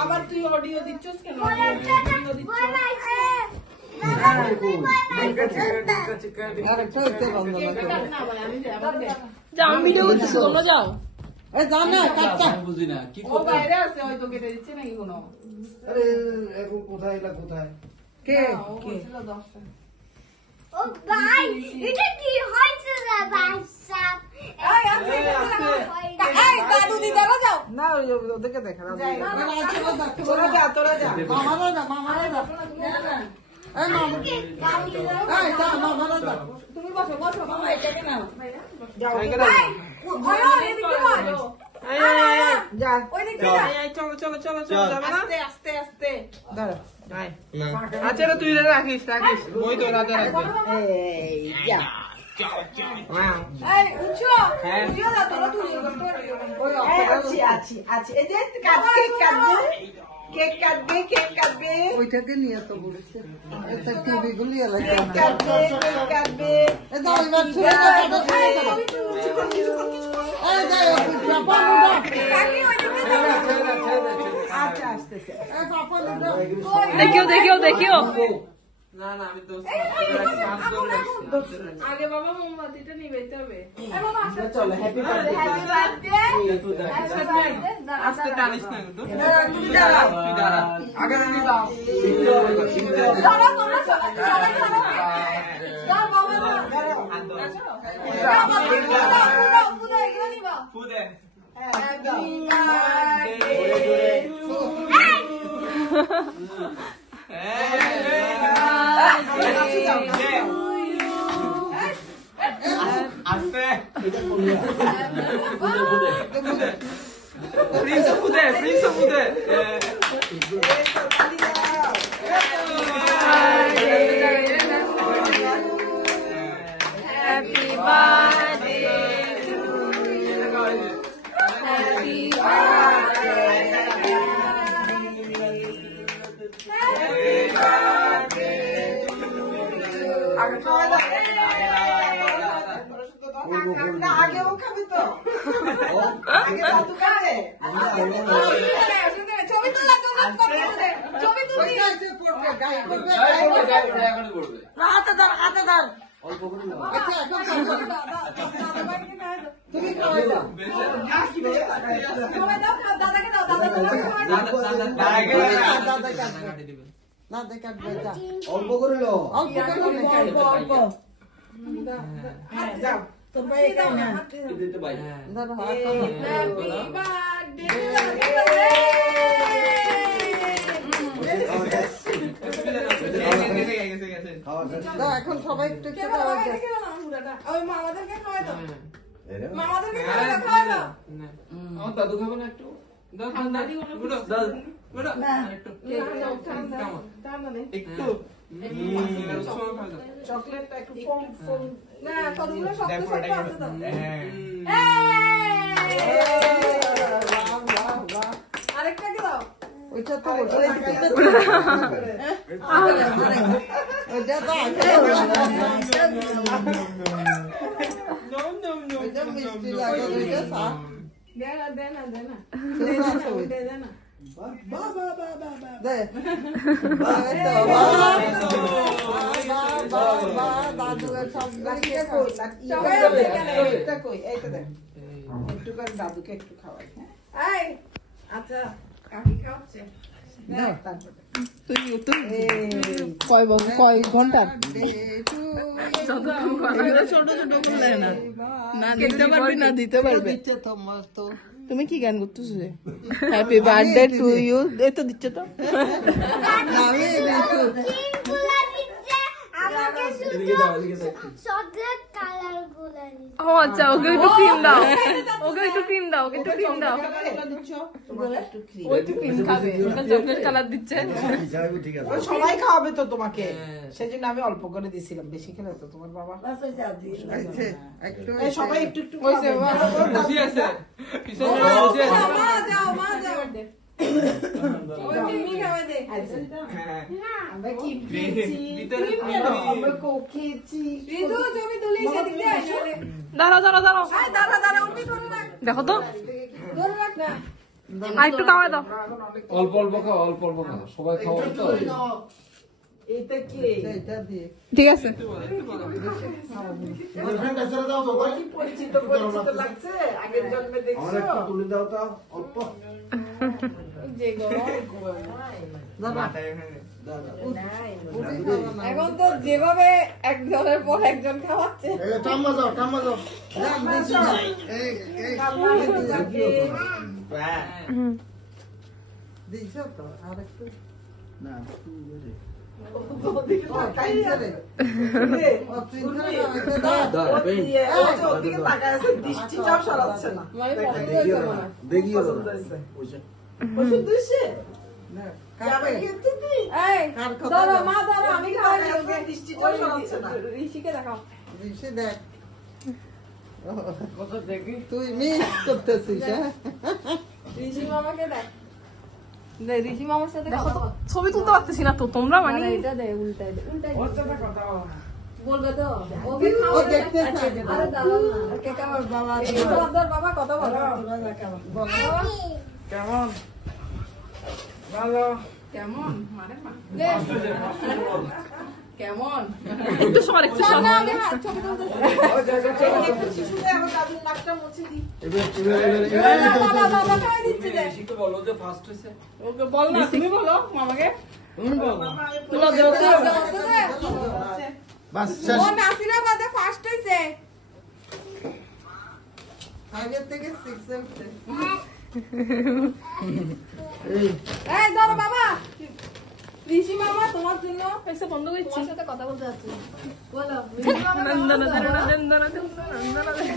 আবার তুই অডিও দিচ্ছস কেন? যাও ভিডিও করতেছ তোমরা যাও। যাও না কাটটা বুঝি না কি ও বাইরে আছে হয়তো কেটে দিচ্ছে নাকি কোনো। আরে এখন কোথায় এলা কোথায় কে কে ও ভাই এটা কি হইছে রে ভাই সাহেব এই আমি এই দাদু দি দাঁড়া যাও না ওদেরকে দেখা না তোরা যা মামারা যা এই মামা এই যা মামারা যা তুমি বসো মামা এটাকে নাও যাও ওই এদিকে যাও যা ওই দিকে যা চলো যাবে না আস্তে আস্তে দাঁড়া আচ্ছা তুই রাখিস ওই তো রাতে রাখবে এই যা এই উঠো তুইও যা তোরা তুই ওই আছি এই যে কেক কাটবে ওইটাকে নিয়ে তো বলেছে এটা টিভি গুলি লাগে কাটবে এই দাও এবার ছেড়ে দাও এই দাও পাপা নুডা কাকি ওই দিকে আচ্ছা আসতেছে এই পাপা নুডা দেখিও না আমি তো আগে বাবা মোমবাতিটা নিবেতে হবে এই বাবা চলো হ্যাপি বার্থডে আস্তে টানিস না তো তুমি দাঁড়াও আগে তুমি দাও দাঁড়াও তোমরা সবাই দাও বাবা দাও পুরো এগুলো নিবা পুরো হ্যাপি আগে ও খাবে তো আগে দাদু খাবে ছবি তোলা ছবি তুলি হাতে দাও অল্প করে তুমি খাওয়াই দাও দাদাকে দাও দাদা কাটবে অল্প করে লো অল্প যাও তোমরা এখানে না দিতে ভাই দাদা হ্যাপি বার্থডে এখন সবাই একটু ওই মামাদেরকে খাওয়াই দাও মামাদেরকে খাওয়াই দাও আমার দাদু খাবে না একটু একটু চকলেটটা একটু ফোন না কতগুলো শক্ত আছে তো আরেকটা কি দাও ওইটা তো ওইটা মিষ্টি লাগে দেনা দাদুকে একটু খাওয়াই আচ্ছা কাকি খাওয়াচ্ছে কয় ঘন্টা ছোট বললে না দিতে পারবি না দিতে পারবে তুমি কি গান করতেছো হ্যাপি বার্থডে টু ইউ এই তো দিচ্ছে তো ও আচ্ছা ওকে একটু ক্রিম দাও চকলেট কালার দিচ্ছে সবাই খাওয়াবে তো তোমাকে সেজন্য আমি অল্প করে দিছিলাম বেশি খেলে তো তোমার বাবা সবাই একটু একটু দাঁড়াও দেখো তো আর একটু খাওয়া দাও। অল্প অল্প খাও, অল্প অল্প খাও, সবাই খাওয়া তো। এটা কি এটা দিয়ে ঠিক আছে। কি পরিচিত পরিচিত লাগছে আগের জন্মে আমার একটু দেখছো তুলে দাও তো অল্প যে গরম দাদা এখন তো যেভাবে একজনের পর একজন খাওয়াচ্ছে টাম্মা যাও দিছো তো আর একটু না দেখি তুই মিস করতেছিস ঋষি মামাকে দেখ ঋষি মামার সাথে দেখো কথা তো, বল। ছবি তুলতে পারতেছি না তো তোমরা মানে। আরে এটা দে উল্টাই দে কথা বলবে তো ওকে ও দেখতে চাই আরে দাঁড়াও না কে কেমন বাবা তোর বাবা কথা বলো কেমন ভালো কেমন মারে মা কেমন একটু সর, একটু সর। না আমি হাত ছবি তুলতেছি বাবা বাবা খাই দিচ্ছে দে ওকে বল না তুমি বলো মামাকে বাস ও নাসিরাবাদে ফার্স্ট হইছে আগের থেকে 6 উঠছে এই ধরো বাবা ঋষি মামা তোমার জন্য পয়সা বন্ধ করছি। তোমার সাথে কথা বলতে যাচ্ছে বলো নন্দন নন্দন নন্দন নন্দন নন্দন।